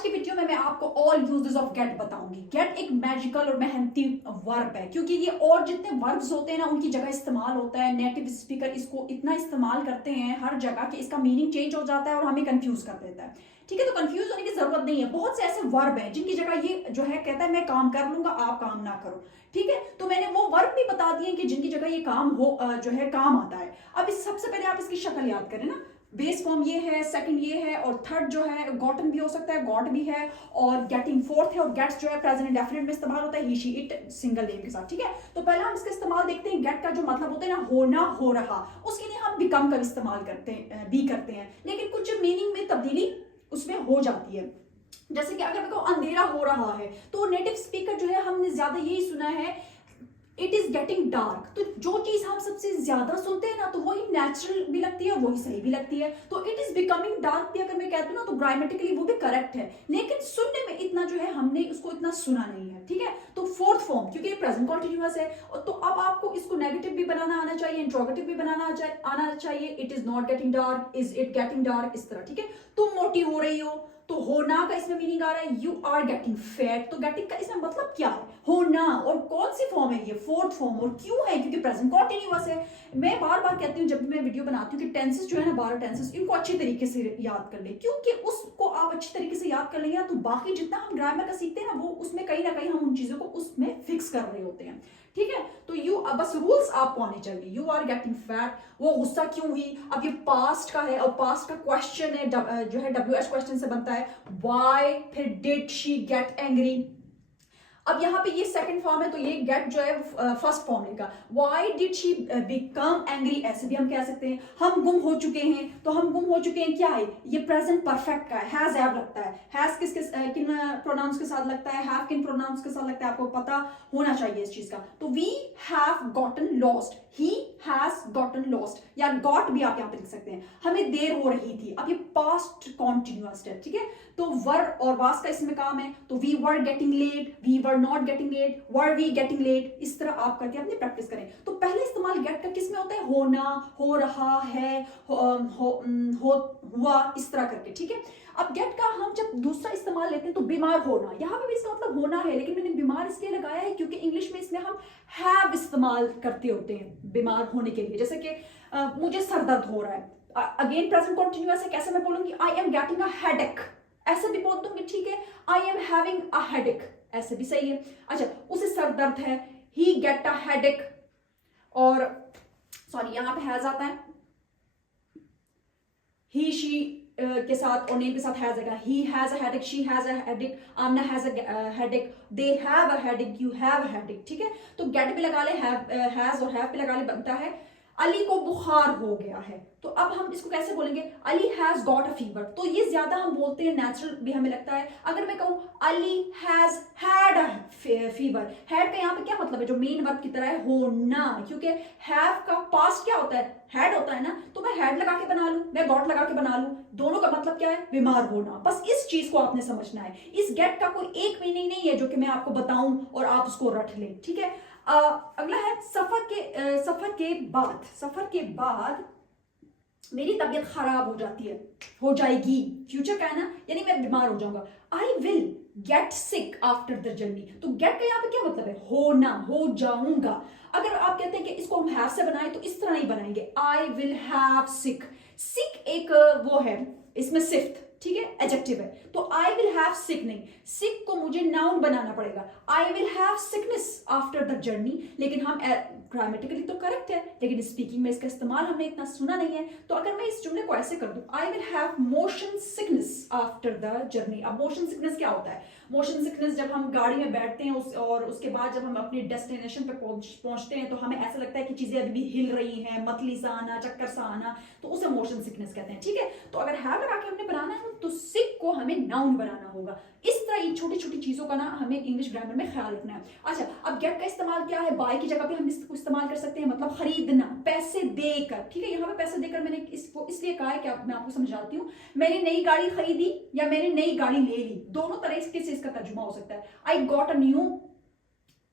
आज की वीडियो में मैं आपको ऑल यूजेस ऑफ गेट बताऊंगी। गेट एक मैजिकल और मेहनती वर्ब है, क्योंकि ये और जितने वर्ब्स होते हैं ना उनकी जगह इस्तेमाल होता है। नेटिव स्पीकर इसको इतना इस्तेमाल करते हैं हर जगह कि इसका मीनिंग चेंज हो जाता है और हमें कंफ्यूज कर देता है। ठीक है, तो कंफ्यूज होने की जरूरत नहीं है। बहुत से ऐसे वर्ब हैं जिनकी जगह ये जो है कहता है मैं काम कर लूंगा, आप काम ना करो। ठीक है, तो मैंने वो वर्ब भी बता दिए कि जिनकी जगह ये काम हो जो है काम आता है। अब इस सबसे पहले आप इसकी शक्ल याद करें ना। बेस फॉर्म ये है, सेकंड ये है, और थर्ड जो है गॉटन भी हो सकता है, गॉट भी है, और गेटिंग फोर्थ है, और गेट्स जो है प्रेजेंट इंडेफिनिट में इस्तेमाल होता है ही शी इट सिंगल नेम के साथ। ठीक है, तो पहले हम इसका इस्तेमाल देखते हैं। गेट का जो मतलब होता है ना होना, हो रहा, उसके लिए हम बिकम का इस्तेमाल करते हैं, लेकिन कुछ मीनिंग में तब्दीली उसमें हो जाती है। जैसे कि अगर देखो अंधेरा हो रहा है तो नेटिव स्पीकर जो है हमने ज्यादा यही सुना है इट इज गेटिंग डार्क। तो जो चीज हम सबसे ज्यादा सुनते हैं ना तो वही नेचुरल भी लगती है और वही सही भी लगती है। तो इट इज बिकमिंग डार्क भी अगर मैं कहती हूँ ना तो ग्रामेटिकली वो भी करेक्ट है, लेकिन सुनने में इतना जो है हमने उसको इतना सुना नहीं है। ठीक है, तो फोर्थ फॉर्म क्योंकि ये प्रेजेंट कॉन्टिन्यूअस है तो अब आपको इसको नेगेटिव भी बनाना आना चाहिए, इंट्रोगेटिव भी बनाना आना चाहिए। It is not getting dark, is it getting dark, इस तरह। ठीक है, तुम मोटी हो रही हो तो होना का इसमें मीनिंग आ रहा है यू आर गेटिंग फैट। तो गेटिंग का इसमें मतलब क्या है? होना। और कौन सी फॉर्म है ये? Fourth form. और क्यों है? क्योंकि प्रेजेंट कॉन्टिन्यूअस है। मैं बार बार कहती हूँ जब भी मैं वीडियो बनाती हूँ कि टेंसेस जो है ना 12 टेंसेस, इनको अच्छे तरीके से याद कर ले, क्योंकि उसको आप अच्छे तरीके से याद कर लेंगे ना तो बाकी जितना हम ग्रामर का सीखते हैं ना वो उसमें कहीं ना कहीं हम उन चीजों को उसमें फिक्स कर रहे होते हैं। ठीक है, तो यू बस रूल्स आपको आने चाहिए। यू आर गेटिंग फैट, वो गुस्सा क्यों हुई? अब ये पास्ट का है और पास्ट का क्वेश्चन है जो है WH क्वेश्चन से बनता है। व्हाई, फिर डिड शी गेट एंग्री। अब यहाँ पे ये सेकंड फॉर्म है तो ये गेट जो है फर्स्ट फॉर्म लेगा। Why did she become angry, ऐसे भी हम कह सकते हैं। हम गुम हो चुके हैं, तो हम गुम हो चुके हैं क्या है? ये प्रेजेंट परफेक्ट का है, हैज हैव लगता है। हैज किन प्रोनाउंस के साथ लगता है? हैव किन प्रोनाउंस के साथ लगता है? आपको पता होना चाहिए इस चीज का। तो we have gotten lost, he has gotten lost, या गॉट भी आप यहाँ पे लिख सकते हैं। हमें देर हो रही थी, अब ये पास्ट कॉन्टिन्यूअस है। ठीक है, तो वर और वास का इसमें काम है। तो we were getting late, we were not getting late, were we getting late, इस तरह आप करके अपनी प्रैक्टिस करें। तो पहले इस्तेमाल गेट का किस में होता है? होना, हो रहा है, हुआ, इस तरह करके। ठीक है, अब गेट का हम जब दूसरा इस्तेमाल लेते हैं तो बीमार होना, यहाँ पे भी इसका मतलब होना है, लेकिन मैंने बीमार इसलिए लगाया है क्योंकि इंग्लिश में इसमें हम हैव इस्तेमाल करते होते हैं बीमार होने के लिए। जैसे कि मुझे सर दर्द हो रहा है, अगेन प्रेजेंट कॉन्टिन्यूअस है। कैसे मैं बोलूंगी? I am getting a headache, ऐसे भी बोल दूंगी। ठीक है, I am having a headache, ऐसे भी सही है। अच्छा, उसे सर दर्द है, ही गेट अ हेडेक, और सॉरी यहाँ पे हैज आता है, ही शी के साथ और नेम के साथ हैज आएगा। He has a headache, she has a headache, Aamna has a headache, they have a headache, you have a headache. ठीक है, तो गेट भी लगा ले, हैज और हैव भी लगा ले, बनता है अली को बुखार हो गया है। तो अब हम इसको कैसे बोलेंगे? Ali has got a fever. तो ये ज्यादा हम बोलते हैं, नेचुरल भी हमें लगता है। अगर मैं कहूं Ali has had a fever, had का यहाँ पे क्या मतलब है? जो मेन वर्ब की तरह है, होना, क्योंकि हैव का पास्ट क्या होता है? हैड होता है ना। तो मैं हैड लगा के बना लूं, मैं गॉट लगा के बना लूं, दोनों का मतलब क्या है? बीमार होना। बस इस चीज को आपने समझना है। इस गेट का कोई एक मीनिंग नहीं है जो कि मैं आपको बताऊं और आप उसको रट लें। ठीक है, अगला है सफर के बाद मेरी तबीयत खराब हो जाती है, हो जाएगी, फ्यूचर का है ना, यानी मैं बीमार हो जाऊंगा। I will get sick after the journey. तो गेट का यहाँ पे क्या मतलब है? होना, हो जाऊंगा। अगर आप कहते हैं कि इसको हम हैव से बनाएं तो इस तरह नहीं बनाएंगे। आई विल हैव सिक, सिक एक वो है, इसमें सिफ्थ, ठीक है, एडजेक्टिव है। तो आई विल हैव सिक नहीं, सिक को मुझे नाउन बनाना पड़ेगा। I will have sickness after the journey, लेकिन हम ग्रामेटिकली तो करेक्ट है, लेकिन स्पीकिंग में इसका इस्तेमाल हमने इतना सुना नहीं है। तो अगर मैं इस जुमले को ऐसे कर दूं, I will have motion sickness after the journey. अब मोशन सिकनेस क्या होता है? मोशन सिकनेस जब हम गाड़ी में बैठते हैं और उसके बाद जब हम अपने डेस्टिनेशन पे पहुंचते हैं तो हमें ऐसा लगता है कि चीजें अभी भी हिल रही हैं, मतली सा आना, चक्कर सा आना, तो उसे मोशन सिकनेस कहते हैं। ठीक है, तो अगर हैव लगा के हमने बनाना है तो सिक को हमें नाउन बनाना होगा। इस तरह छोटी छोटी चीजों का ना हमें इंग्लिश ग्रामर में ख्याल रखना है। अच्छा, अब गेट का इस्तेमाल क्या है? बाय की जगह पे हम इसको इस्तेमाल कर सकते हैं, मतलब खरीदना, पैसे देकर। ठीक है, यहाँ पे पैसे देकर मैंने इसको इसलिए कहा है कि मैं आपको समझाती हूँ। मैंने नई गाड़ी खरीदी या मैंने नई गाड़ी ले ली, दोनों तरह से इसका तर्जुमा हो सकता है। आई गॉट अ न्यू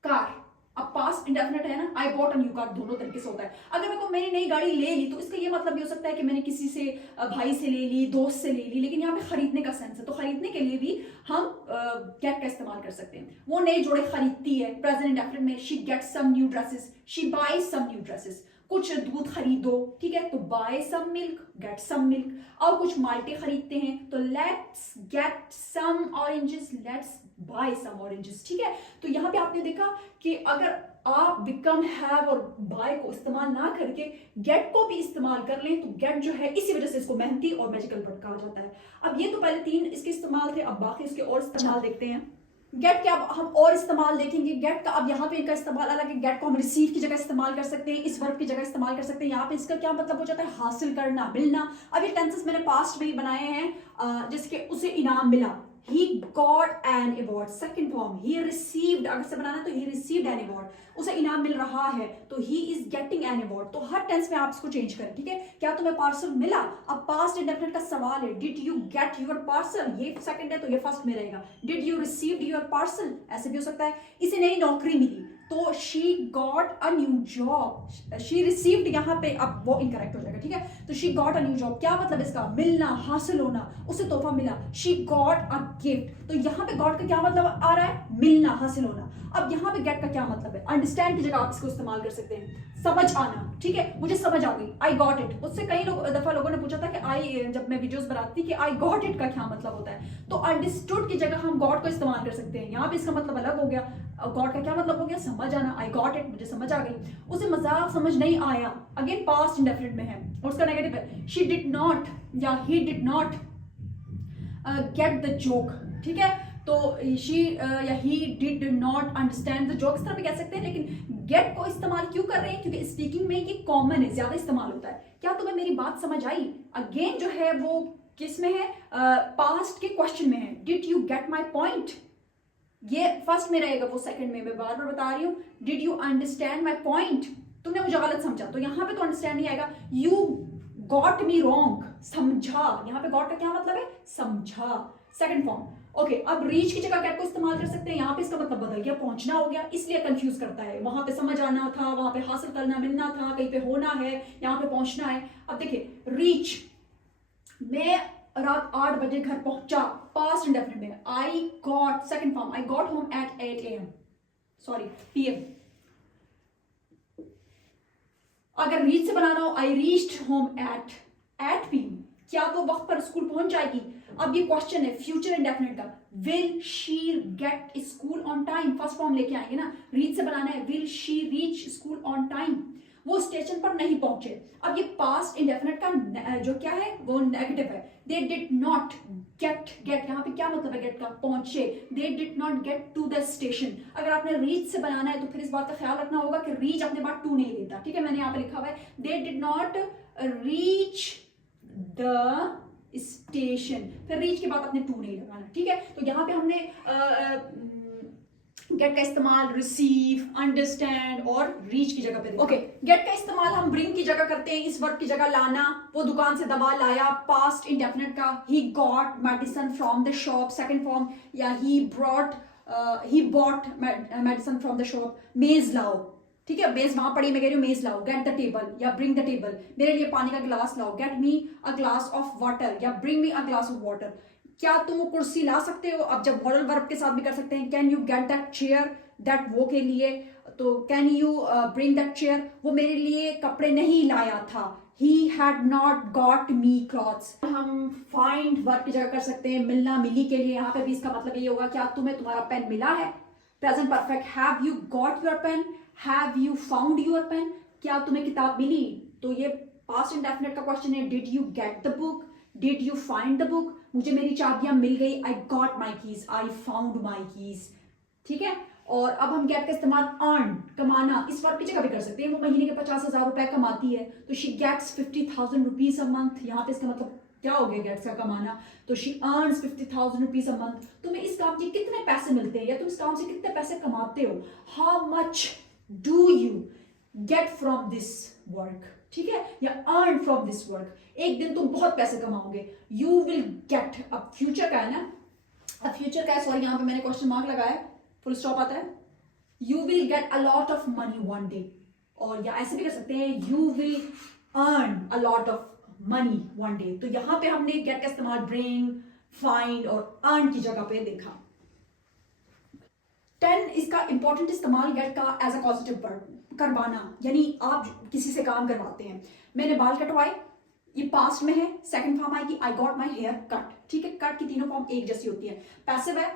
कार। अब पास्ट इंडेफिनिट है ना, आई गॉट अ न्यू कार दोनों तरीके से होता है। अगर मेरे को मेरी नई गाड़ी ले ली तो इसका ये मतलब भी हो सकता है कि मैंने किसी से भाई से ले ली, दोस्त से ले ली, लेकिन यहाँ पे खरीदने का सेंस है, तो खरीदने के लिए भी हम गेट का इस्तेमाल कर सकते हैं। वो नए जोड़े खरीदती है, प्रेजेंट इंडेफिनिट में she gets some new dresses, she buys some new dresses. कुछ दूध खरीदो, ठीक है, तो buy some milk, get some milk. और कुछ माल्टे खरीदते हैं तो let's get some oranges, let's buy some oranges, ठीक है। तो यहाँ पे आपने देखा कि अगर आप बिकम, हैव और बाय को इस्तेमाल ना करके गेट को भी इस्तेमाल कर लें तो गेट जो है इसी वजह से इसको मेहनती और मैजिकल वर्ड कहा जाता है। अब ये तो पहले 3 इसके इस्तेमाल थे, अब बाकी इसके और इस्तेमाल देखते हैं। गेट के अब हम और इस्तेमाल देखेंगे। गेट का अब यहाँ पे इनका इस्तेमाल अलग है। गेट को हम रिसीव की जगह इस्तेमाल कर सकते हैं, इस वर्ब की जगह इस्तेमाल कर सकते हैं। यहाँ पे इसका क्या मतलब हो जाता है, हासिल करना, मिलना। अब ये टेंसेस मैंने पास्ट में ही बनाए हैं, जिसके उसे इनाम मिला, he got an award। Second form he received, अगर से बनाना तो he received an award, उसे इनाम मिल रहा है तो he is getting an award। तो हर टेंस में आप इसको चेंज करें, ठीक है। क्या तुम्हें पार्सल मिला, अब पास्ट इंडेफिनिट का सवाल है, did you get your parcel, ये सेकंड है तो ये फर्स्ट में रहेगा। did you received your parcel, ऐसे भी हो सकता है। इसे नई नौकरी मिली तो she got a new job, she received यहाँ पे अब वो इनकरेक्ट हो जाएगा, ठीक है। तो she got a new job, क्या मतलब इसका, मिलना, हासिल होना, उसे तोहफा मिला। she got a gift, तो यहाँ पे got का क्या मतलब आ रहा है, मिलना, हासिल होना। अब यहाँ पे get का क्या मतलब है, अंडरस्टैंड की जगह आप इसको इस्तेमाल कर सकते हैं, समझ आना, ठीक है, मुझे समझ आ गई, आई गॉट इट। उससे कई दफा लोगों ने पूछा था कि आई, जब मैं वीडियोस बनाती कि आई गॉट इट का क्या मतलब होता है, तो अंडरस्टूड की जगह हम गॉट को इस्तेमाल कर सकते हैं। यहाँ पे इसका मतलब अलग हो गया, गॉट का क्या मतलब हो गया, समझ आना, आई गॉट इट, मुझे समझ आ गई। उसे मजाक समझ नहीं आया, अगेन पास्ट इंडेफिनिट में है और उसका नेगेटिव है, शी डिड नॉट या he did not get the joke, ठीक है। तो शी या he did not understand the joke, इस तरह भी कह सकते हैं। लेकिन गेट को इस्तेमाल क्यों कर रहे हैं, क्योंकि स्पीकिंग में ये कॉमन है, ज्यादा इस्तेमाल होता है। क्या तुम्हें मेरी बात समझ आई, अगेन जो है वो किस में है, पास्ट के क्वेश्चन में है, did you get my point, ये फर्स्ट में रहेगा, वो सेकंड में। मैं बार बार बता रही हूँ, did you understand my point, तुमने मुझे गलत समझा, तो यहाँ पे तो अंडरस्टैंड नहीं आएगा। यू गॉट मी रॉन्ग, समझा, यहाँ पे गॉट का क्या मतलब है, समझा, सेकंड फॉर्म। ओके, अब रीच की जगह गेट को इस्तेमाल कर सकते हैं। यहाँ पे इसका मतलब बदल गया, पहुंचना हो गया, इसलिए कंफ्यूज करता है। वहां पे समझ आना था, वहां पे हासिल करना, मिलना था, कहीं पे होना है, यहाँ पे पहुंचना है। अब देखिए रीच, मैं रात 8 बजे घर पहुंचा, पास्ट इंडेफिनिट में, I got, second form, I got home at 8 AM, sorry PM। अगर रीच से बनाना हो, I reached home at PM, क्या वो वक्त पर स्कूल पहुंच जाएगी। अब ये क्वेश्चन है फ्यूचर इंडेफिनिट का, will she get school on time, first form लेके आएंगे ना, रीच से बनाना है, will she reach school on time, वो स्टेशन पर नहीं पहुंचे। अब ये पास्ट इंडेफिनिट का जो क्या है वो नेगेटिव है, दे डिड नॉट गेट, यहाँ पे क्या मतलब है गेट का, पहुंचे, they did not get to the station. अगर आपने रीच से बनाना है तो फिर इस बात का ख्याल रखना होगा कि रीच अपने बाद टू नहीं लेता, ठीक है। मैंने यहाँ पे लिखा हुआ है दे did not reach the station, फिर रीच के बाद अपने टू नहीं लगाना, ठीक है। तो यहाँ पे हमने गेट का इस्तेमाल रिसीव, अंडरस्टैंड और रीच की जगह पे। ओके, गेट का इस्तेमाल हम ब्रिंग की जगह करते हैं, इस वर्ब की जगह लाना, वो दुकान से दवा लाया, पास्ट इंडेफिनिट का, he got medicine from the shop, second form, या he bought medicine from the shop, मेज लाओ, ठीक है, मेज वहां पड़ी, मैं कह रही हूँ मेज लाओ, गेट द टेबल या ब्रिंग द टेबल, मेरे लिए पानी का गिलास लाओ, get me a glass of water या bring me a glass of water, क्या तुम कुर्सी ला सकते हो। अब जब मॉडल वर्ब के साथ भी कर सकते हैं, can you get that chair, that वो के लिए, तो can you bring that chair, वो मेरे लिए कपड़े नहीं लाया था, he had not got me clothes। हम find वर्ब की जगह कर सकते हैं, मिलना, मिली के लिए, यहाँ पे भी इसका मतलब ये होगा क्या तुम्हें तुम्हारा पेन मिला है, present perfect, have you got your pen, have you found your pen, क्या तुम्हें किताब मिली, तो ये पास्ट इंडेफिनिट का क्वेश्चन है, did you get the book, did you find the book, मुझे मेरी चाबियां मिल गई, I got my keys, I found my keys, ठीक है। और अब हम गेट का इस्तेमाल अर्न, कमाना, इस वर्ब की जगह भी कर सकते हैं, वो महीने के 50,000 रुपए कमाती है, तो she gets 50,000 rupees a month, यहाँ पे इसका मतलब क्या हो गया गेट्स का कमाना, तो she earns 50,000 rupees a month. तुम्हें इस काम से कितने पैसे मिलते हैं या तुम इस काम से कितने पैसे कमाते हो, how much do you get from this work, ठीक है, या अर्न फ्रॉम दिस वर्क, एक दिन तुम बहुत पैसे कमाओगे, यू विल गेट। अब फ्यूचर का है ना, अब फ्यूचर का है, सॉरी यहाँ पे मैंने क्वेश्चन मार्क लगाया है, फुल स्टॉप आता है, you will get a lot of money one day, और या ऐसे भी कर सकते हैं you will earn a lot of money one day. तो यहां पे हमने गेट का इस्तेमाल ब्रिंग, फाइंड और अर्न की जगह पे देखा। 10 इसका इंपॉर्टेंट इस्तेमाल गेट का एज अ पॉजिटिव वर्ब, करवाना, यानी आप किसी से काम करवाते हैं। मैंने बाल कटवाए, ये पास्ट में है, सेकंड फॉर्म आएगी I got my hair cut, ठीक है। कट की तीनों फॉर्म एक जैसी होती है। पैसिव है,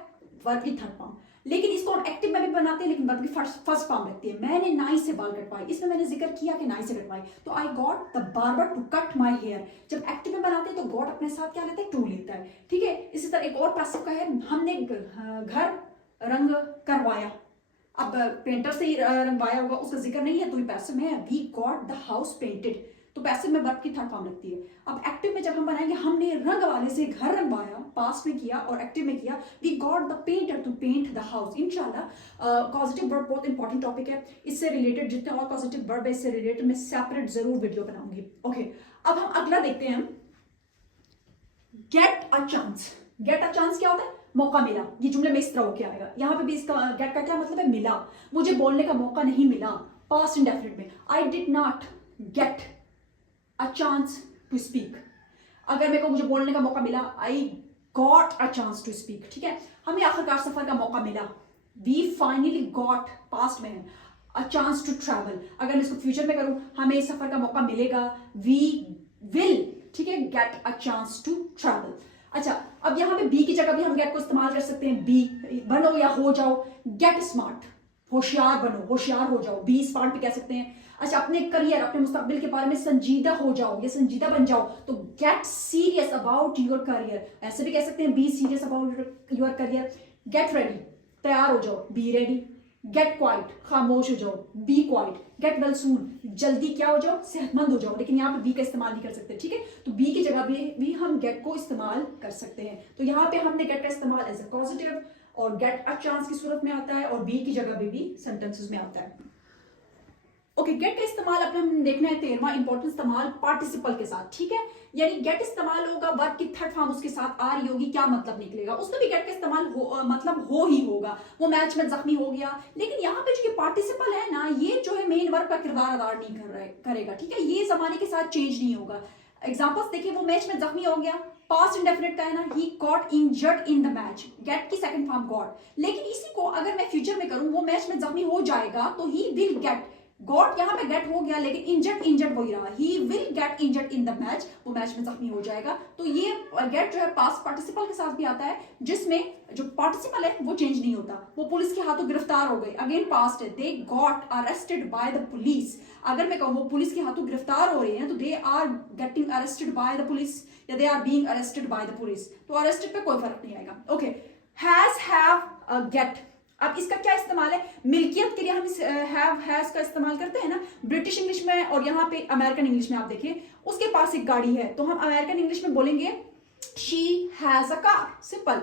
वर्ब की थर्ड फॉर्म, लेकिन इसको हम एक्टिव में भी बनाते हैं, लेकिन वर्ब की फर्स्ट फॉर्म रखती है। मैंने नाई से बाल कटवाए, इसमें मैंने जिक्र किया कि नाई से कटवाए, तो I got the barber to cut my hair. जब एक्टिव में बनाते हैं तो गॉट अपने साथ क्या लेता है, टू लेता है, ठीक है। इसी तरह एक और पैसिव का है, हमने घर रंग करवाया, अब पेंटर से ही रंगवाया होगा, उसका जिक्र नहीं है तो ये पैसिव में है। We got the house painted, तो पैसिव में वर्ब की थर्ड फॉर्म लगती है। अब एक्टिव में जब हम बनाएंगे, हमने रंग वाले से घर रंगवाया, पास्ट में किया और एक्टिव में किया, we got the painter to paint the house. इंशाल्लाह पॉजिटिव वर्ब बहुत इंपॉर्टेंट टॉपिक है, इससे रिलेटेड जितने और पॉजिटिव वर्ब है इससे रिलेटेड मैं सेपरेट जरूर वीडियो बनाऊंगी। ओके, अब हम अगला देखते हैं, gate a chance. Gate a chance क्या होता है, मौका मिला। ये जुमले में इस तरह होके आएगा, यहां पे भी इसका गेट का क्या मतलब है, मिला, मुझे बोलने का मौका नहीं मिला, पास्ट इंडेफिनिट में। I did not get a chance to speak, अगर मेरे को मुझे बोलने का मौका मिला, I got a chance to speak, ठीक है। हमें आखिरकार सफर का मौका मिला, वी फाइनली गॉट, पास्ट में है, अ चांस टू ट्रैवल। अगर मैं इसको फ्यूचर में करूं, हमें सफर का मौका मिलेगा, वी विल, ठीक है, get a chance to travel. अच्छा, अब यहां पे बी की जगह भी हम गेट को इस्तेमाल कर सकते हैं, बी बनो या हो जाओ, गेट स्मार्ट, होशियार बनो, होशियार हो जाओ, बी स्मार्ट भी कह सकते हैं। अच्छा, अपने करियर, अपने मुस्तकबिल के बारे में संजीदा हो जाओ या संजीदा बन जाओ, तो get serious about your career, ऐसे भी कह सकते हैं, be serious about your career. Get ready, तैयार हो जाओ, बी रेडी। गेट क्वाइट, खामोश हो जाओ, be quiet. Get well soon, जल्दी क्या हो जाओ, सेहतमंद हो जाओ, लेकिन यहाँ पे बी का इस्तेमाल नहीं कर सकते, ठीक है। तो बी की जगह भी हम गेट को इस्तेमाल कर सकते हैं। तो यहाँ पे हमने गेट का इस्तेमाल एज ए पॉजिटिव और गेट अ चांस की सूरत में आता है, और बी की जगह भी सेंटेंसेस में आता है। ओके, गेट का इस्तेमाल अब हम देखना है 13वां इंपॉर्टेंट इस्तेमाल पार्टिसिपल के साथ, ठीक है। यानी गेट इस्तेमाल होगा, वर्ब की थर्ड फॉर्म उसके साथ आ रही होगी, क्या मतलब निकलेगा, उसमें भी गेट का इस्तेमाल मतलब हो ही होगा। वो मैच में जख्मी हो गया, लेकिन यहाँ पे जो ये पार्टिसिपल है ना, ये जो है मेन वर्ब का किरदार अदा नहीं करेगा, ठीक है। ये जमाने के साथ चेंज नहीं होगा। एग्जाम्पल्स देखिए, वो मैच में जख्मी हो गया, पास्ट इंडेफिनिट का है ना, he got injured in the match, get की सेकंड फॉर्म गॉट। लेकिन इसी को अगर मैं फ्यूचर में करूं, वो मैच में जख्मी हो जाएगा, तो ही विल गेट, गॉट यहां पे गेट हो गया, लेकिन इंजर्ड इंजर्ड वही रहा, he will get injured in the match, वो मैच में जख्मी हो जाएगा। तो ये गेट जो है पास्ट पार्टिसिपल के साथ भी आता है, जिसमें जो पार्टिसिपल है वो चेंज नहीं होता। वो पुलिस के हाथों गिरफ्तार हो गए, अगेन पास्ट है, they got arrested by the police. अगर मैं कहूं वो पुलिस के हाथों गिरफ्तार हो रहे हैं, तो they are getting arrested by the police, या they are being arrested by the police, तो अरेस्टेड पे कोई फर्क नहीं आएगा। Okay, has, have, get. अब इसका क्या इस्तेमाल है, मिल्कियत के लिए हम इस हैव हैज का इस्तेमाल करते हैं ना, ब्रिटिश इंग्लिश में और यहाँ पे अमेरिकन इंग्लिश में। आप देखिए, उसके पास एक गाड़ी है, तो हम अमेरिकन इंग्लिश में बोलेंगे she has a car, simple.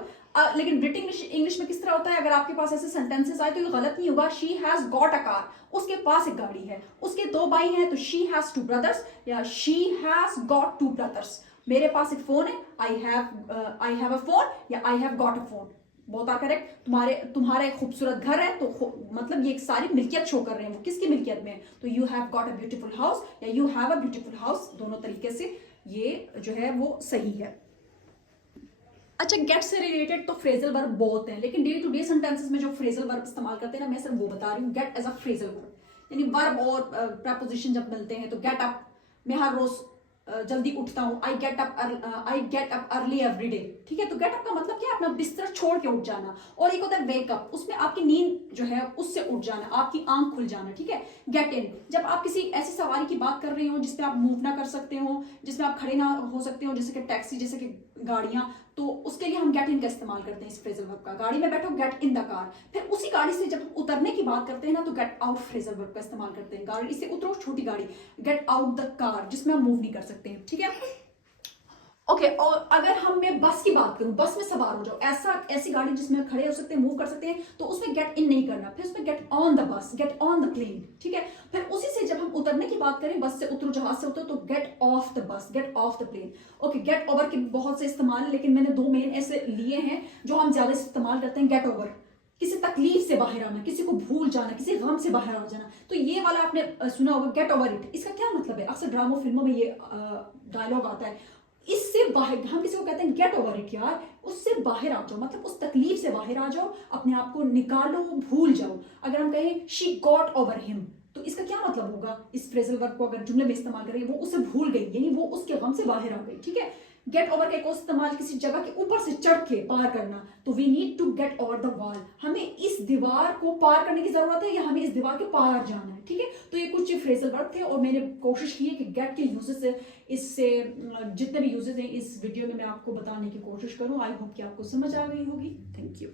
लेकिन ब्रिटिश इंग्लिश में किस तरह होता है, अगर आपके पास ऐसे सेंटेंसेस आए तो ये गलत नहीं होगा, she has got a car, उसके पास एक गाड़ी है, उसके दो भाई हैं, तो शी हैज टू ब्रदर्स, या she has got two brothers. मेरे पास एक फोन है, आई हैव अ फोन, या I have got a phone, बहुत आर करेक्ट। तुम्हारा एक खूबसूरत घर है, तो मतलब ये एक सारी मिल्कियत शो कर रहे हैं, वो किसकी मिल्कियत में है, तो you have got a beautiful house, या you have a beautiful house, दोनों तरीके से ये जो है वो सही है। अच्छा, गेट से रिलेटेड तो फ्रेजल वर्ब बहुत हैं, लेकिन डे टू डे सेंटेंसेस में जो फ्रेजल वर्ब इस्तेमाल करते हैं ना, मैं सिर्फ वो बता रही हूँ, get as a phrasal verb, यानी वर्ब और प्रपोजिशन जब मिलते हैं, तो गेट अप, मैं हर रोज जल्दी उठता हूँ, I get up early every day, ठीक है। तो गेट अप का मतलब क्या है, अपना बिस्तर छोड़ के उठ जाना। और एक होता है वेक अप, उसमें आपकी नींद जो है उससे उठ जाना, आपकी आंख खुल जाना, ठीक है। गेट इन, जब आप किसी ऐसी सवारी की बात कर रहे हो जिसमें आप मूव ना कर सकते हो, जिसमें आप खड़े ना हो सकते हो, जैसे कि टैक्सी, जैसे कि गाड़ियां, तो उसके लिए हम गेट इन का इस्तेमाल करते हैं, इस फ्रेजल वर्ब का। गाड़ी में बैठो, गेट इन द कार। फिर उसी गाड़ी से जब उतरने की बात करते हैं ना, तो गेट आउट फ्रेजल वर्ब का इस्तेमाल करते हैं, गाड़ी से उतरो, छोटी गाड़ी, गेट आउट द कार, जिसमें हम मूव नहीं कर सकते हैं, ठीक है। ओके, और अगर हम मैं बस की बात करूं, बस में सवार हो जाओ, ऐसी गाड़ी जिसमें खड़े हो सकते हैं, मूव कर सकते हैं, तो उसमें गेट इन नहीं करना, फिर उसमें get on the bus, get on the plane, ठीक है। फिर उसी से जब हम उतरने की बात करें, बस से उतरो, जहाज से उतरो, तो get off the bus, get off the plane. Okay, get over के बहुत से इस्तेमाल है, लेकिन मैंने दो मेन ऐसे लिए हैं जो हम ज्यादा इस्तेमाल करते हैं, गेट ओवर, किसी तकलीफ से बाहर आना, किसी को भूल जाना, किसी गम से बाहर आ जाना। तो ये वाला आपने सुना होगा गेट ओवर इट, इसका क्या मतलब है? अक्सर ड्रामा फिल्मों में ये डायलॉग आता है, इससे बाहर, हम किसी को कहते हैं गेट ओवर इट यार, उससे बाहर आ जाओ, मतलब उस तकलीफ से बाहर आ जाओ, अपने आप को निकालो, भूल जाओ। अगर हम कहें शी गॉट ओवर हिम, तो इसका क्या मतलब होगा? इस फ्रेजल वर्ब को अगर जुमले में इस्तेमाल करें, वो उसे भूल गई, यानी वो उसके गम से बाहर आ गई। ठीक है, गेट ओवर का एक और इस्तेमाल किसी जगह के ऊपर से चढ़ के पार करना, तो we need to get over the wall, हमें इस दीवार को पार करने की जरूरत है, या हमें इस दीवार के पार जाना है। ठीक है, तो ये कुछ फ्रेजल वर्ब थे और मैंने कोशिश की है कि गेट के यूजेस से, इससे जितने भी यूजेस हैं इस वीडियो में मैं आपको बताने की कोशिश करूं। आई होप कि आपको समझ आ गई होगी। Thank you.